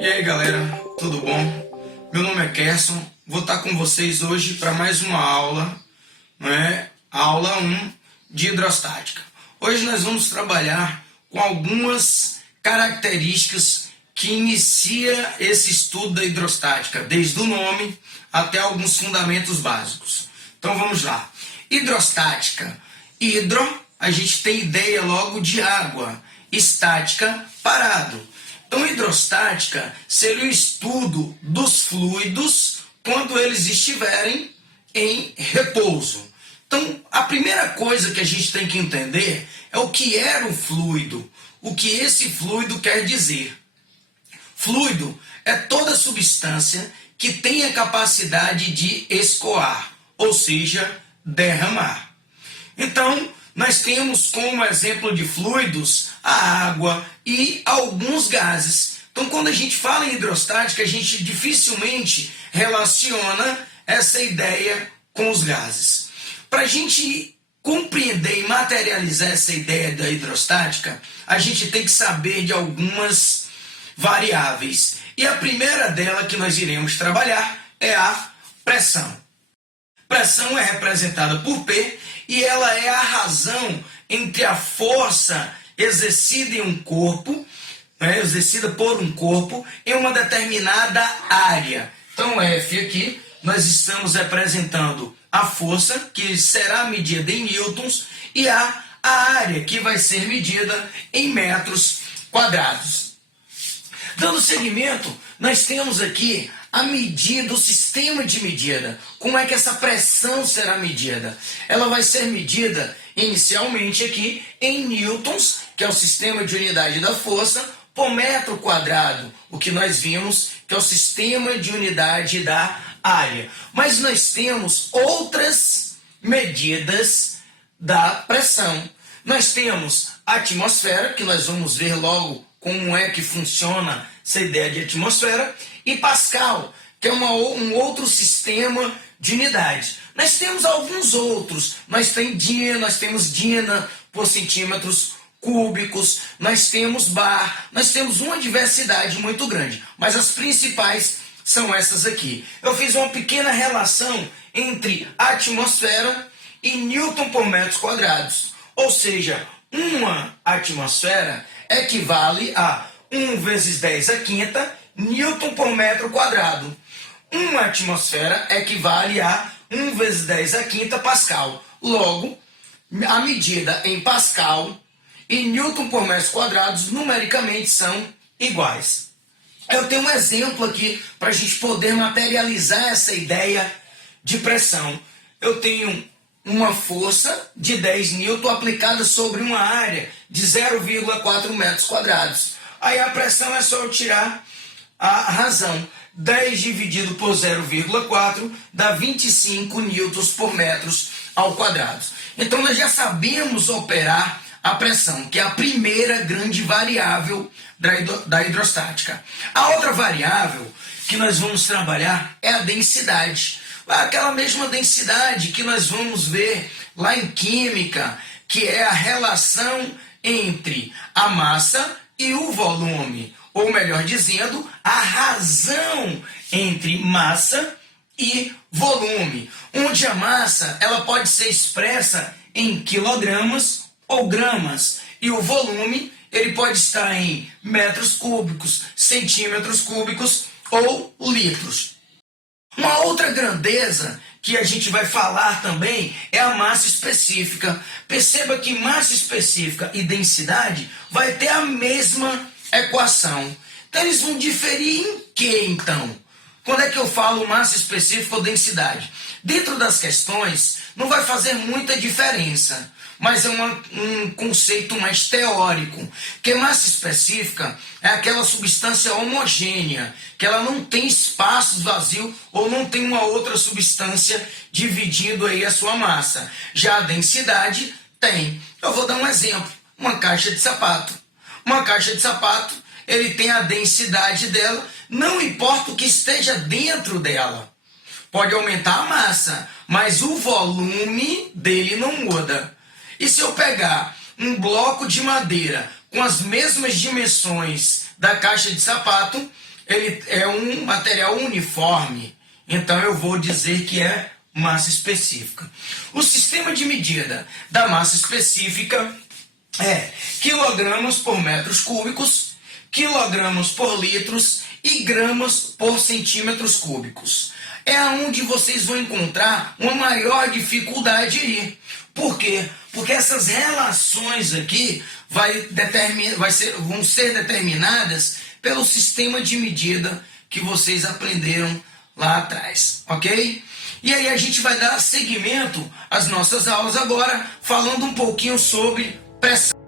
E aí galera, tudo bom? Meu nome é Kerson, vou estar com vocês hoje para mais uma aula, Aula 1 de hidrostática. Hoje nós vamos trabalhar com algumas características que inicia esse estudo da hidrostática, desde o nome até alguns fundamentos básicos. Então vamos lá. Hidrostática. Hidro, a gente tem ideia logo de água. Estática, parado. Então, hidrostática seria o estudo dos fluidos quando eles estiverem em repouso. Então, a primeira coisa que a gente tem que entender é o que era o fluido, o que esse fluido quer dizer. Fluido é toda substância que tem a capacidade de escoar, ou seja, derramar. Então, nós temos como exemplo de fluidos a água e alguns gases. Então, quando a gente fala em hidrostática, a gente dificilmente relaciona essa ideia com os gases. Para a gente compreender e materializar essa ideia da hidrostática, a gente tem que saber de algumas variáveis. E a primeira dela que nós iremos trabalhar é a pressão. Pressão é representada por P e ela é a razão entre a força exercida em um corpo, exercida por um corpo, em uma determinada área. Então, F aqui, nós estamos representando a força, que será medida em newtons, e a área, que vai ser medida em metros quadrados. Dando seguimento, nós temos aqui a medida, o sistema de medida. Como é que essa pressão será medida? Ela vai ser medida inicialmente aqui em newtons, que é o sistema de unidade da força, por metro quadrado, o que nós vimos que é o sistema de unidade da área. Mas nós temos outras medidas da pressão. Nós temos a atmosfera, que nós vamos ver logo como é que funciona essa ideia de atmosfera, e Pascal, que é um outro sistema de unidade. Nós temos alguns outros, nós temos Dina por centímetros cúbicos, nós temos bar, nós temos uma diversidade muito grande, mas as principais são essas aqui. Eu fiz uma pequena relação entre a atmosfera e Newton por metros quadrados, ou seja, uma atmosfera equivale a 1 vezes 10 à quinta Newton por metro quadrado. Uma atmosfera equivale a 1 vezes 10 à quinta Pascal. Logo, a medida em Pascal e Newton por metros quadrados numericamente são iguais. Eu tenho um exemplo aqui para a gente poder materializar essa ideia de pressão. Eu tenho uma força de 10 newton aplicada sobre uma área de 0,4 metros quadrados. Aí a pressão é só eu tirar a razão. 10 dividido por 0,4 dá 25 newtons por metros ao quadrado. Então nós já sabemos operar a pressão, que é a primeira grande variável da hidrostática. A outra variável que nós vamos trabalhar é a densidade. Aquela mesma densidade que nós vamos ver lá em química, que é a relação entre a massa e o volume, ou melhor dizendo, a razão entre massa e volume, onde a massa ela pode ser expressa em quilogramas ou gramas, e o volume ele pode estar em metros cúbicos, centímetros cúbicos ou litros. Uma outra grandeza que a gente vai falar também é a massa específica. Perceba que massa específica e densidade vai ter a mesma equação. Então eles vão diferir em que então? Quando é que eu falo massa específica ou densidade? Dentro das questões não vai fazer muita diferença, mas é um conceito mais teórico, que massa específica é aquela substância homogênea, que ela não tem espaços vazios ou não tem uma outra substância dividindo aí a sua massa. Já a densidade tem. Eu vou dar um exemplo, uma caixa de sapato. Uma caixa de sapato, ele tem a densidade dela, não importa o que esteja dentro dela. Pode aumentar a massa, mas o volume dele não muda. E se eu pegar um bloco de madeira com as mesmas dimensões da caixa de sapato, ele é um material uniforme, então eu vou dizer que é massa específica. O sistema de medida da massa específica é quilogramas por metros cúbicos, quilogramas por litros e gramas por centímetros cúbicos. É onde vocês vão encontrar uma maior dificuldade aí. Por quê? Porque essas relações aqui vão ser determinadas pelo sistema de medida que vocês aprenderam lá atrás, ok? E aí a gente vai dar seguimento às nossas aulas agora, falando um pouquinho sobre pressão.